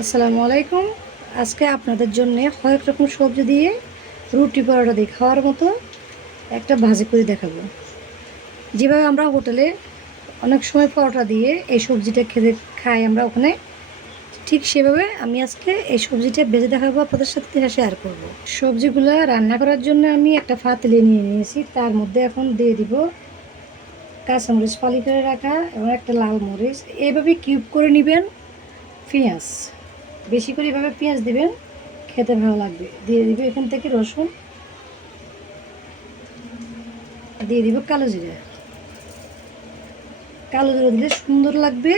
আসসালামু আলাইকুম। আজকে আপনাদের জন্য কয়েক রকম সবজি দিয়ে রুটি পরোটা দিয়ে খাওয়ার মতো একটা ভাজি করে দেখাবো। যেভাবে আমরা হোটেলে অনেক সময় পরোটা দিয়ে এই সবজিটা খেতে খাই আমরা ওখানে, ঠিক সেভাবে আমি আজকে এই সবজিটা বেজে দেখাবো, আপনাদের সাথে শেয়ার করব। সবজিগুলো রান্না করার জন্য আমি একটা ফাতলে নিয়ে নিয়েছি, তার মধ্যে এখন দিয়ে দিব কাঁচামরিচ ফালি করে রাখা এবং একটা লাল মরিচ। এইভাবে কিউব করে নেবেন পেঁয়াজ। বেশি করে এভাবে পেঁয়াজ দিবেন, খেতে ভালো লাগবে। দিয়ে দিবে এখান থেকে রসুন, দিয়ে দিব কালো জিরা। কালো জিরা দিলে সুন্দর লাগবে,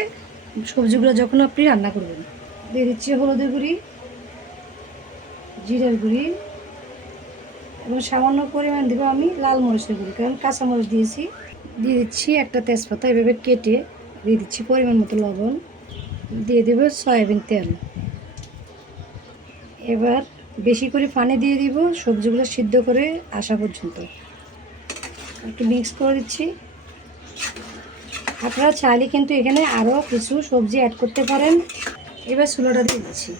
সবজিগুলো যখন আপনি রান্না করবেন। দিয়ে দিচ্ছি হলুদের গুঁড়ি, জিরার গুঁড়ি, এবং সামান্য পরিমাণ দেবো আমি লাল মরিচের গুঁড়ি, কারণ কাঁচা মরিচ দিয়েছি। দিয়ে দিচ্ছি একটা তেজপাতা এভাবে কেটে, দিয়ে দিচ্ছি পরিমাণ মতো লবণ, দিয়ে দেবো সয়াবিন তেল। এবার বেশি করে পানি দিয়ে দিব, সবজিগুলো সিদ্ধ করে আসা পর্যন্ত। একটু মিক্স করে দিচ্ছি। আপনারা চাইলে কিন্তু এখানে আরও কিছু সবজি অ্যাড করতে পারেন। এবার চুলোটা দিয়ে দিচ্ছি।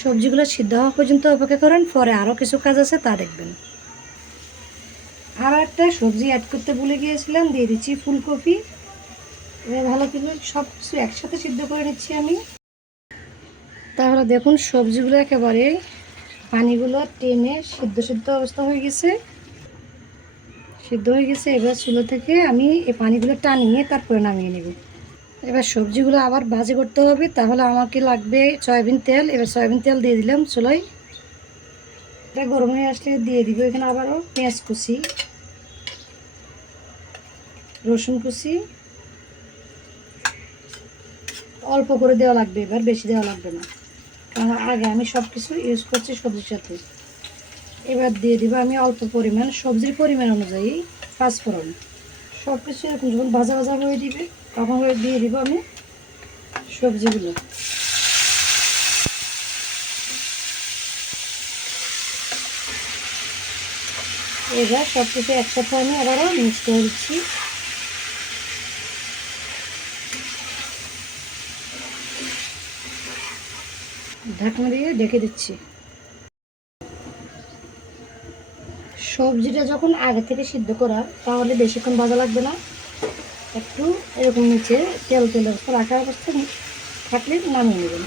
সবজিগুলো সিদ্ধ হওয়া পর্যন্ত অপেক্ষা করেন, পরে আরও কিছু কাজ আছে তা দেখবেন। আরও একটা সবজি অ্যাড করতে ভুলে গিয়েছিলাম, দিয়ে দিচ্ছি ফুলকপি। এবার ভালো করে সব কিছু একসাথে সিদ্ধ করে নিচ্ছি আমি। তাহলে দেখুন, সবজিগুলো একেবারে পানিগুলো টেনে সিদ্ধ সিদ্ধ অবস্থা হয়ে গেছে। সিদ্ধ হয়ে গেছে, এবার চুলো থেকে আমি এই পানিগুলো টানিয়ে তারপরে নামিয়ে নেব। এবার সবজিগুলো আবার ভাজি করতে হবে, তাহলে আমাকে লাগবে সয়াবিন তেল। এবার সয়াবিন তেল দিয়ে দিলাম চুলোয়। এটা গরম হয়ে আসলে দিয়ে দিব এখানে আবারও পেঁয়াজ কুচি, রসুন কুচি। অল্প করে দেওয়া লাগবে, এবার বেশি দেওয়া লাগবে না। আগে আমি সব কিছু ইউজ করছি সবজির সাথে। এবার দিয়ে দিব আমি অল্প পরিমাণ, সবজির পরিমাণ অনুযায়ী পাঁচফোড়ন। সব কিছু এরকম যখন ভাজা ভাজা হয়ে দিবে, তখন দিয়ে দিব আমি সবজিগুলো। এবার সব কিছু একসাথে আমি আবারও মিক্স করে ঢাকনা দিয়ে ঢেকে দিচ্ছি। সবজিটা যখন আগে থেকে সিদ্ধ করা, তাহলে বেশিক্ষণ ভাজা লাগবে না। একটু এরকম নিচে তেল তেল রাখার অবস্থা থাকলে নামিয়ে নেবেন।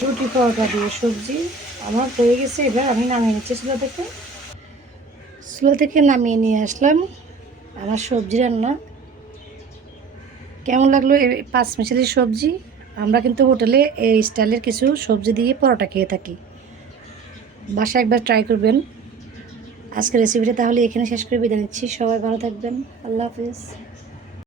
রুটি পরোটা দিয়ে সবজি আমার হয়ে গেছে। এবার আমি নামিয়ে নিচ্ছি চুলা থেকে। চুলা থেকে নামিয়ে নিয়ে আসলাম আমার সবজি রান্না। কেমন লাগল এই পাঁচ মিশালি সবজি? আমরা কিন্তু হোটেলে এই স্টাইলের কিছু সবজি দিয়ে পরোটা খেয়ে থাকি। বাসা একবার ট্রাই করবেন। আজকের রেসিপিটা তাহলে এখানে শেষ করে বিদায় নিচ্ছি। সবাই ভালো থাকবেন। আল্লাহ হাফিজ।